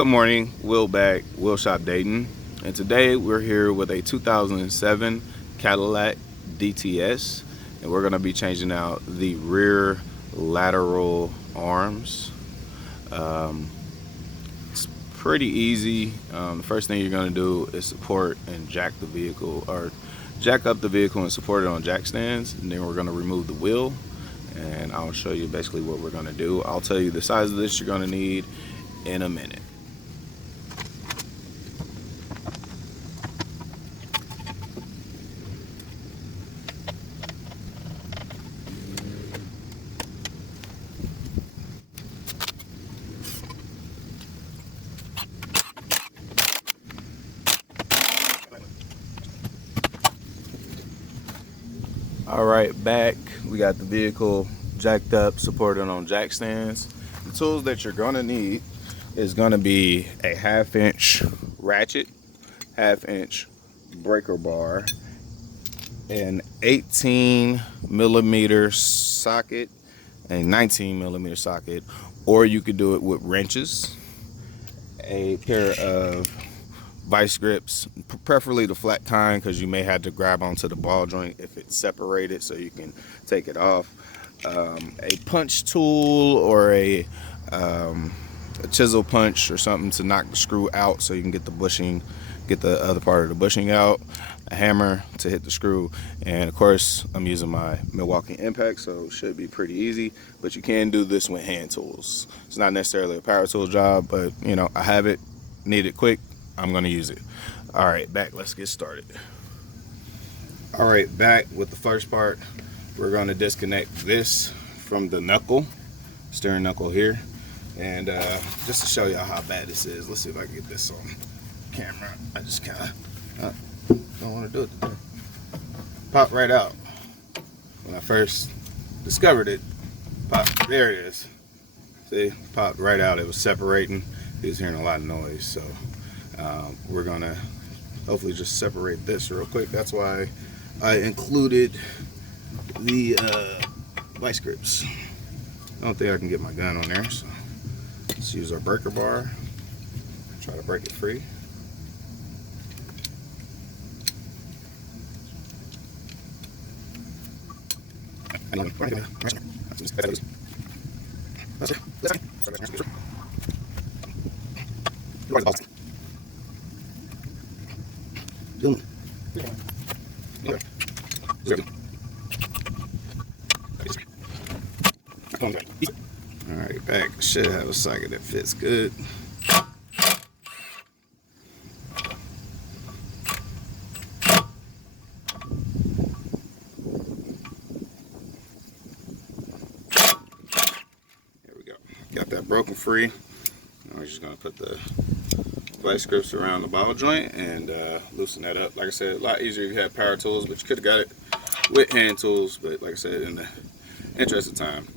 Good morning, Will back, Will Shop Dayton, and today we're here with a 2007 Cadillac DTS, and we're going to be changing out the rear lateral arms. It's pretty easy. The first thing you're going to do is support and jack the vehicle, or jack up the vehicle and support it on jack stands, and then we're going to remove the wheel, and I'll show you basically what we're going to do. I'll tell you the size of this you're going to need in a minute. All right, back. We got the vehicle jacked up, supported on jack stands. The tools that you're gonna need is gonna be a 1/2 inch ratchet, 1/2 inch breaker bar, an 18 millimeter socket, a 19 millimeter socket, or you could do it with wrenches, a pair of vice grips, preferably the flat kind, because you may have to grab onto the ball joint if it's separated so you can take it off. A punch tool or a chisel punch or something to knock the screw out so you can get the bushing, get the other part of the bushing out. A hammer to hit the screw, and of course I'm using my Milwaukee Impact, so it should be pretty easy. But you can do this with hand tools. It's not necessarily a power tool job, but you know, I have it, need it quick, I'm gonna use it. All right, back, let's get started. All right, back with the first part. We're gonna disconnect this from the knuckle, steering knuckle here. And just to show y'all how bad this is, let's see if I can get this on camera. I just kinda don't wanna do it today. Popped right out. When I first discovered it, popped, there it is. See, popped right out, it was separating. He was hearing a lot of noise, so we're gonna hopefully just separate this real quick. That's why I included the vice grips. I don't think I can get my gun on there, so let's use our breaker bar. Try to break it free. Alright, back. Should have a socket that fits good. There we go. Got that broken free. Now we're just going to put the vice grips around the ball joint and loosen that up. Like I said, a lot easier if you have power tools, but you could have got it with hand tools. But like I said, in the interest of time.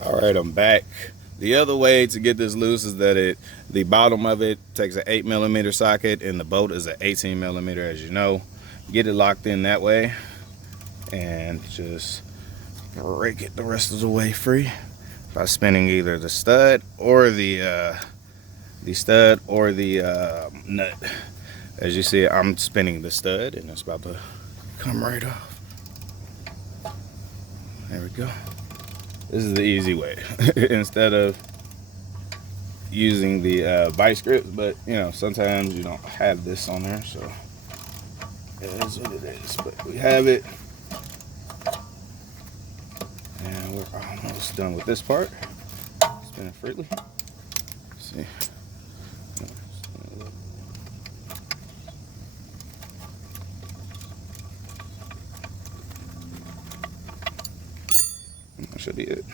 All right, I'm back. The other way to get this loose is that the bottom of it takes an 8 millimeter socket and the bolt is an 18 millimeter, as you know. Get it locked in that way and just break it the rest of the way free by spinning either the stud or the nut. As you see, I'm spinning the stud and it's about to come right off. There we go. This is the easy way. Instead of using the vice grip, but you know, sometimes you don't have this on there, so it is what it is. But we have it, and we're almost done with this part. Spin it freely. Let's see. That should be it.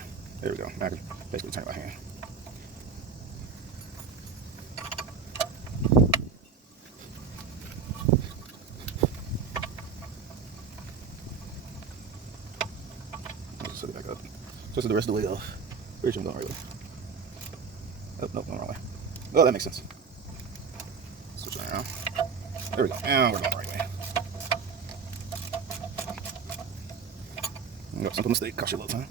There we go. I can basically turn it by hand. Just set it back up. Twist it the rest of the way off. Pretty sure I'm going right way. Oh, nope, going the wrong way. Oh, that makes sense. Switch it around. There we go. And we're going the right way. Simple mistake, cost you a little time.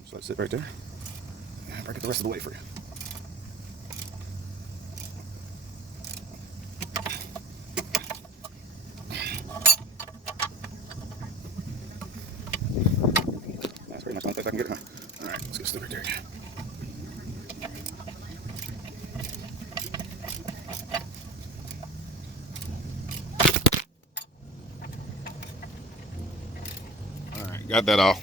Just let it sit right there. And break it the rest of the way for you. That's pretty much the only place I can get it, huh? Alright, let's get it right there again. Alright, got that off.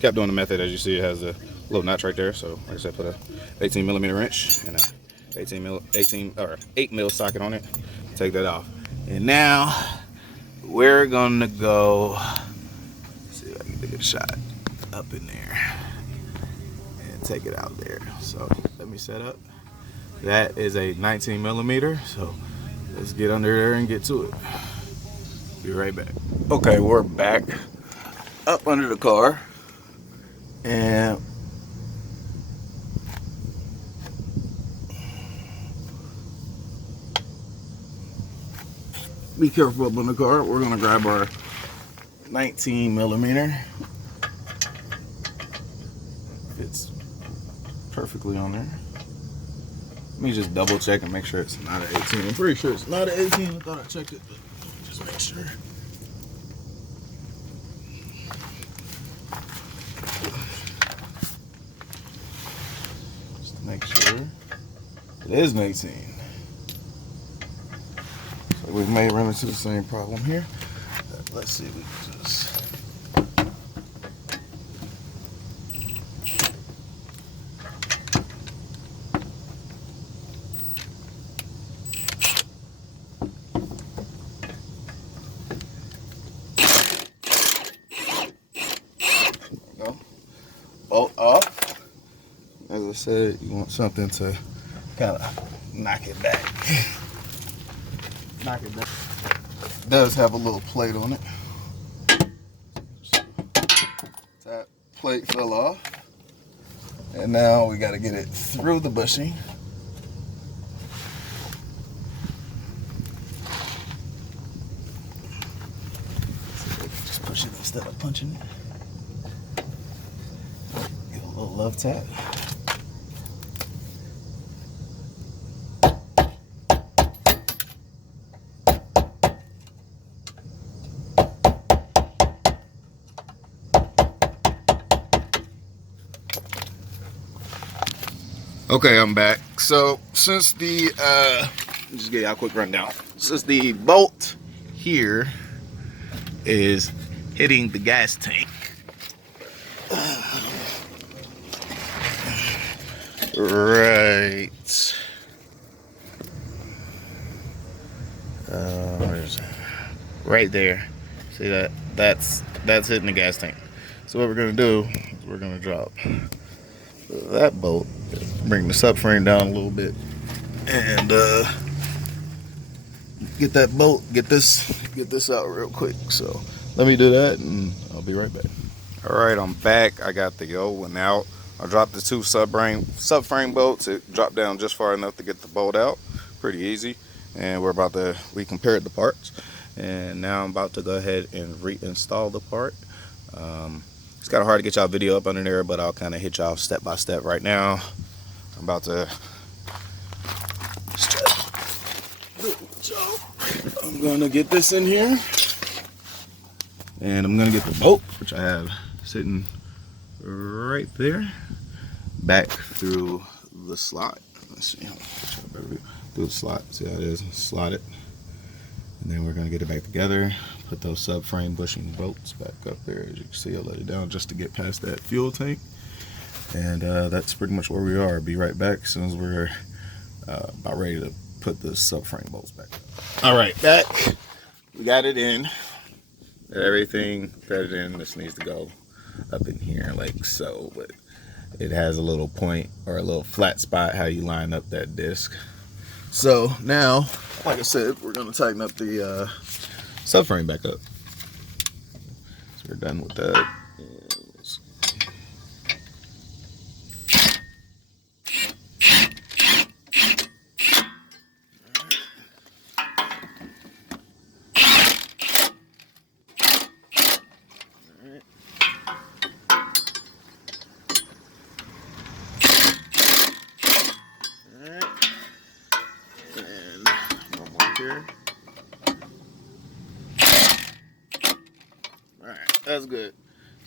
Kept doing the method. As you see, it has a little notch right there. So like I said, put a 18mm wrench and a 8 mil socket on it. Take that off. And now we're gonna go, let's see if I can get a shot up in there and take it out there. So let me set up. That is a 19mm. So let's get under there and get to it. Be right back. Okay, we're back up under the car, and be careful up on the car. We're gonna grab our 19mm. It's perfectly on there. Let me just double check and make sure it's not an 18. I'm pretty sure it's not an 18. I thought I checked it, but just make sure. Just to make sure it is an 18. So we may run into the same problem here. Let's see if we can just. Bolt off. As I said, you want something to kind of knock it back. Knock it back. It does have a little plate on it. That plate fell off. And now we got to get it through the bushing. Just push it instead of punching it. Little love tap. Okay, I'm back. So since the just give you a quick rundown. Since the bolt here is hitting the gas tank, right. Where's that? Right there. See that? That's hitting the gas tank. So what we're gonna do is we're gonna drop that bolt, bring the subframe down a little bit, and get that bolt, get this out real quick. So let me do that, and I'll be right back. All right, I'm back. I got the old one out. I dropped the two subframe bolts. It dropped down just far enough to get the bolt out. Pretty easy. And we compared the parts. And now I'm about to go ahead and reinstall the part. It's kind of hard to get y'all video up under there, but I'll kind of hit y'all step by step right now. I'm about to I'm gonna get this in here. And I'm gonna get the bolt, which I have sitting right there, back through the slot. Let's see, through the slot. See how it is? Slot it, and then we're gonna get it back together. Put those subframe bushing bolts back up there. As you can see, I'll let it down just to get past that fuel tank. And that's pretty much where we are. Be right back as soon as we're about ready to put the subframe bolts back up. All right, back. We got it in. Everything threaded in. This needs to go up in here like so, but it has a little point or a little flat spot how you line up that disc. So now, like I said, we're gonna tighten up the subframe back up. So we're done with that. That's good.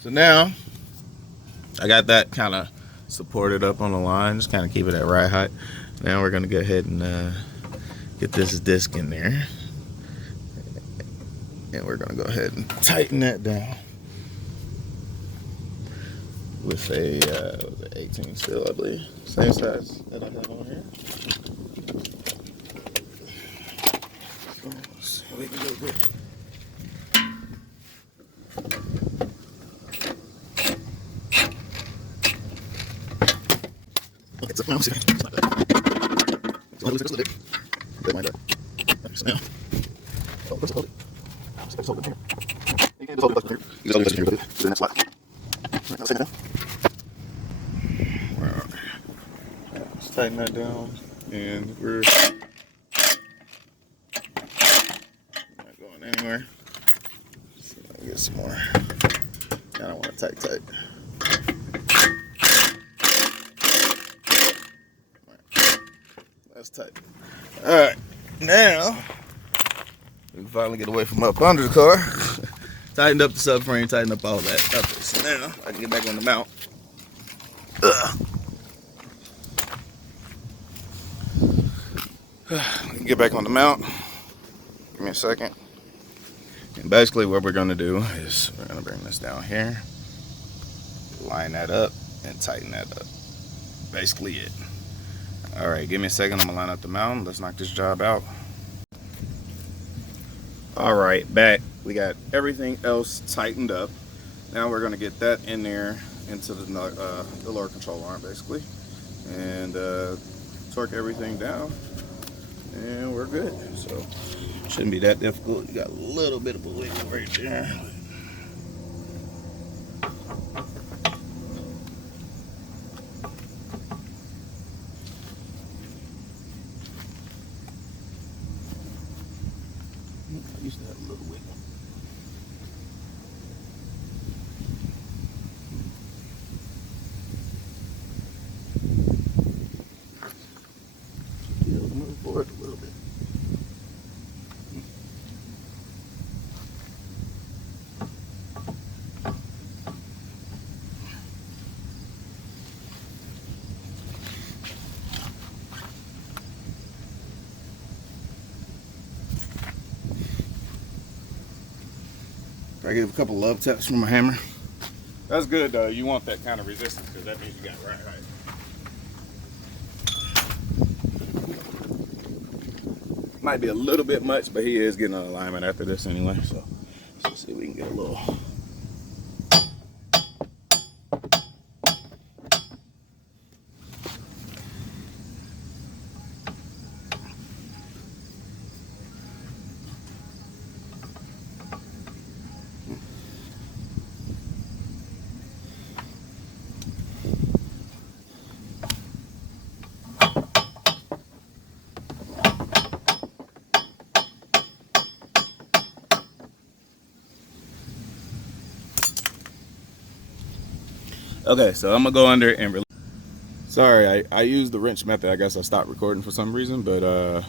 So now I got that kind of supported up on the line, just kind of keep it at right height. Now we're gonna go ahead and get this disc in there, and we're gonna go ahead and tighten that down with a 18 steel, I believe, same size that I have on here. So we can go good. No, see, it's not that. It's not loose, it's that might so now, oh, let's hold it. Just hold it here. You can't just hold it here. You just hold it here, put it in that slot. Alright, now tighten it down. Let's tighten that down, and we're not going anywhere. Let's see if I can get some more. I don't want to tight. That's tight. Alright, now we can finally get away from up under the car. Tightened up the subframe, tightened up all that stuff. So now I can get back on the mount. Get back on the mount. Give me a second. And basically what we're gonna do is we're gonna bring this down here, line that up, and tighten that up. Basically it. Alright, give me a second, I'm gonna line up the mount. Let's knock this job out. Alright, back. We got everything else tightened up. Now we're gonna get that in there into the lower control arm basically. And torque everything down. And we're good. So shouldn't be that difficult. You got a little bit of a wiggle right there. I used to have a little wiggle. Move forward a little bit. I give a couple love taps from my hammer. That's good though. You want that kind of resistance because that means you got right height. Might be a little bit much, but he is getting an alignment after this anyway. So let's see if we can get a little. Okay, so I'm gonna go under and release. Sorry, I used the wrench method. I guess I stopped recording for some reason, but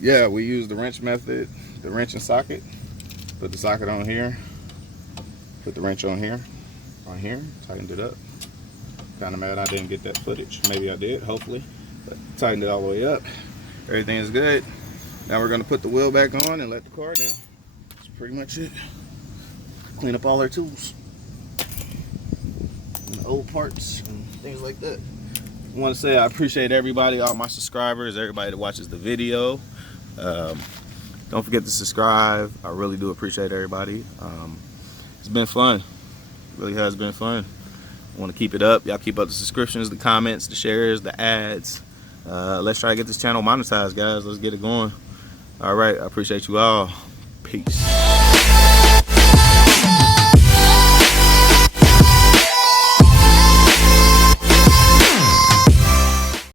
yeah, we used the wrench method, the wrench and socket. Put the socket on here, put the wrench on here, right here, tightened it up. Kind of mad I didn't get that footage. Maybe I did, hopefully. But tightened it all the way up. Everything is good. Now we're gonna put the wheel back on and let the car down. That's pretty much it. Clean up all our tools and old parts and things like that. I want to say I appreciate everybody, all my subscribers, everybody that watches the video. Don't forget to subscribe. I really do appreciate everybody. It's been fun. It really has been fun. I want to keep it up. Y'all keep up the subscriptions, the comments, the shares, the ads. Let's try to get this channel monetized, guys. Let's get it going. All right, I appreciate you all. Peace.